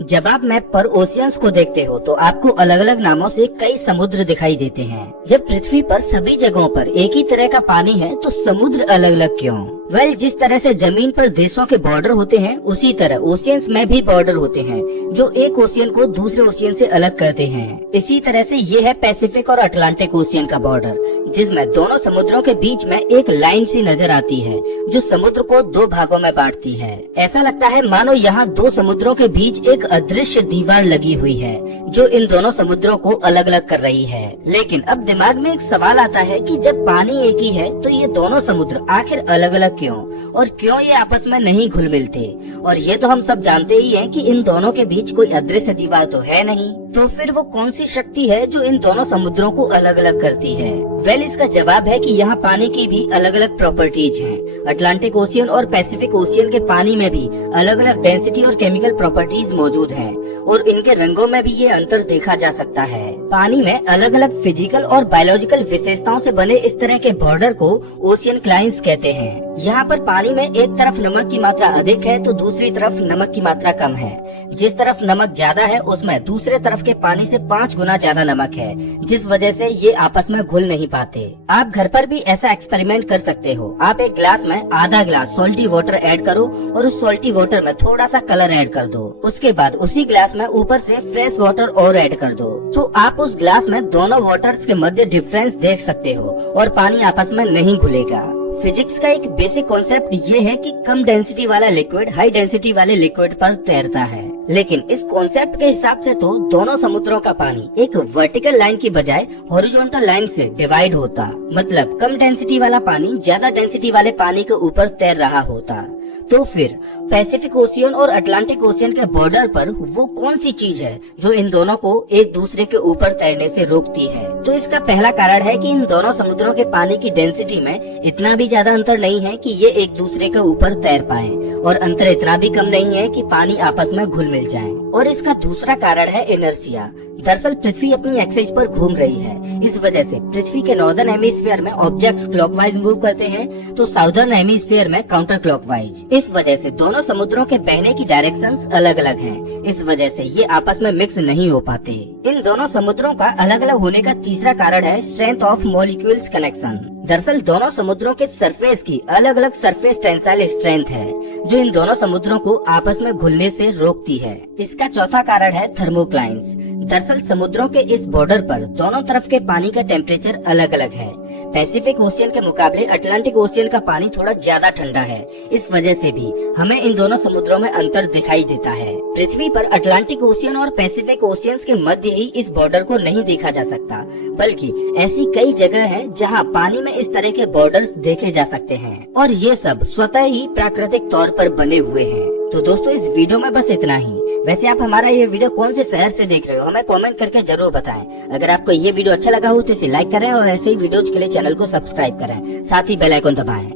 जब आप मैप पर ओशियंस को देखते हो तो आपको अलग अलग नामों से कई समुद्र दिखाई देते हैं। जब पृथ्वी पर सभी जगहों पर एक ही तरह का पानी है तो समुद्र अलग अलग क्यों? जिस तरह से जमीन पर देशों के बॉर्डर होते हैं उसी तरह ओशियंस में भी बॉर्डर होते हैं जो एक ओशियन को दूसरे ओशियन से अलग करते हैं। इसी तरह से ये है पैसिफिक और अटलांटिक ओशियन का बॉर्डर, जिसमें दोनों समुद्रों के बीच में एक लाइन सी नजर आती है जो समुद्र को दो भागों में बांटती है। ऐसा लगता है मानो यहाँ दो समुद्रों के बीच एक अदृश्य दीवार लगी हुई है जो इन दोनों समुद्रों को अलग अलग कर रही है। लेकिन अब दिमाग में एक सवाल आता है कि जब पानी एक ही है तो ये दोनों समुद्र आखिर अलग अलग क्यों, और क्यों ये आपस में नहीं घुल मिलते? और ये तो हम सब जानते ही हैं कि इन दोनों के बीच कोई अदृश्य दीवार तो है नहीं। तो फिर वो कौन सी शक्ति है जो इन दोनों समुद्रों को अलग अलग करती है? इसका जवाब है कि यहाँ पानी की भी अलग अलग प्रॉपर्टीज हैं। अटलांटिक ओशियन और पैसिफिक ओशियन के पानी में भी अलग अलग डेंसिटी और केमिकल प्रॉपर्टीज मौजूद हैं और इनके रंगों में भी ये अंतर देखा जा सकता है। पानी में अलग अलग फिजिकल और बायोलॉजिकल विशेषताओं से बने इस तरह के बॉर्डर को ओशियन क्लाइंस कहते हैं। यहाँ पर पानी में एक तरफ नमक की मात्रा अधिक है तो दूसरी तरफ नमक की मात्रा कम है। जिस तरफ नमक ज्यादा है उसमें दूसरे तरफ के पानी से 5 गुना ज्यादा नमक है, जिस वजह से ये आपस में घुल नहीं पाते। आप घर पर भी ऐसा एक्सपेरिमेंट कर सकते हो। आप एक ग्लास में आधा ग्लास सॉल्टी वाटर ऐड करो और उस सॉल्टी वाटर में थोड़ा सा कलर ऐड कर दो। उसके बाद उसी ग्लास में ऊपर से फ्रेश वाटर और ऐड कर दो तो आप उस ग्लास में दोनों वाटर्स के मध्य डिफरेंस देख सकते हो और पानी आपस में नहीं घुलेगा। फिजिक्स का एक बेसिक कॉन्सेप्ट ये है कि कम डेंसिटी वाला लिक्विड हाई डेंसिटी वाले लिक्विड पर तैरता है, लेकिन इस कॉन्सेप्ट के हिसाब से तो दोनों समुद्रों का पानी एक वर्टिकल लाइन की बजाय हॉरिजॉन्टल लाइन से डिवाइड होता। मतलब कम डेंसिटी वाला पानी ज्यादा डेंसिटी वाले पानी के ऊपर तैर रहा होता। तो फिर पैसिफिक ओशियन और अटलांटिक ओशियन के बॉर्डर पर वो कौन सी चीज है जो इन दोनों को एक दूसरे के ऊपर तैरने से रोकती है? तो इसका पहला कारण है कि इन दोनों समुद्रों के पानी की डेंसिटी में इतना भी ज्यादा अंतर नहीं है कि ये एक दूसरे के ऊपर तैर पाए, और अंतर इतना भी कम नहीं है कि पानी आपस में घुल मिल जाए। और इसका दूसरा कारण है इनर्शिया। दरअसल पृथ्वी अपनी एक्सिस पर घूम रही है। इस वजह से पृथ्वी के नॉर्दर्न हेमिस्फीयर में ऑब्जेक्ट्स क्लॉकवाइज मूव करते हैं तो साउदर्न हेमिस्फीयर में काउंटर क्लॉकवाइज। इस वजह से दोनों समुद्रों के बहने की डायरेक्शंस अलग अलग हैं। इस वजह से ये आपस में मिक्स नहीं हो पाते। इन दोनों समुद्रों का अलग अलग होने का तीसरा कारण है स्ट्रेंथ ऑफ मॉलिक्यूल्स कनेक्शन। दरअसल दोनों समुद्रों के सरफेस की अलग अलग सरफेस टेंसाइल स्ट्रेंथ है जो इन दोनों समुद्रों को आपस में घुलने से रोकती है। इसका चौथा कारण है थर्मोक्लाइंस। दरअसल समुद्रों के इस बॉर्डर पर दोनों तरफ के पानी का टेम्परेचर अलग अलग है। पैसिफिक ओशियन के मुकाबले अटलांटिक ओशियन का पानी थोड़ा ज्यादा ठंडा है। इस वजह से भी हमें इन दोनों समुद्रों में अंतर दिखाई देता है। पृथ्वी पर अटलांटिक ओशियन और पैसिफिक ओशियंस के मध्य ही इस बॉर्डर को नहीं देखा जा सकता, बल्कि ऐसी कई जगह हैं जहां पानी में इस तरह के बॉर्डर्स देखे जा सकते हैं, और ये सब स्वतः ही प्राकृतिक तौर पर बने हुए हैं। तो दोस्तों इस वीडियो में बस इतना ही। वैसे आप हमारा ये वीडियो कौन से शहर से देख रहे हो हमें कमेंट करके जरूर बताएं। अगर आपको ये वीडियो अच्छा लगा हो तो इसे लाइक करें और ऐसे ही वीडियोज के लिए चैनल को सब्सक्राइब करें, साथ ही बेल आइकन दबाएं।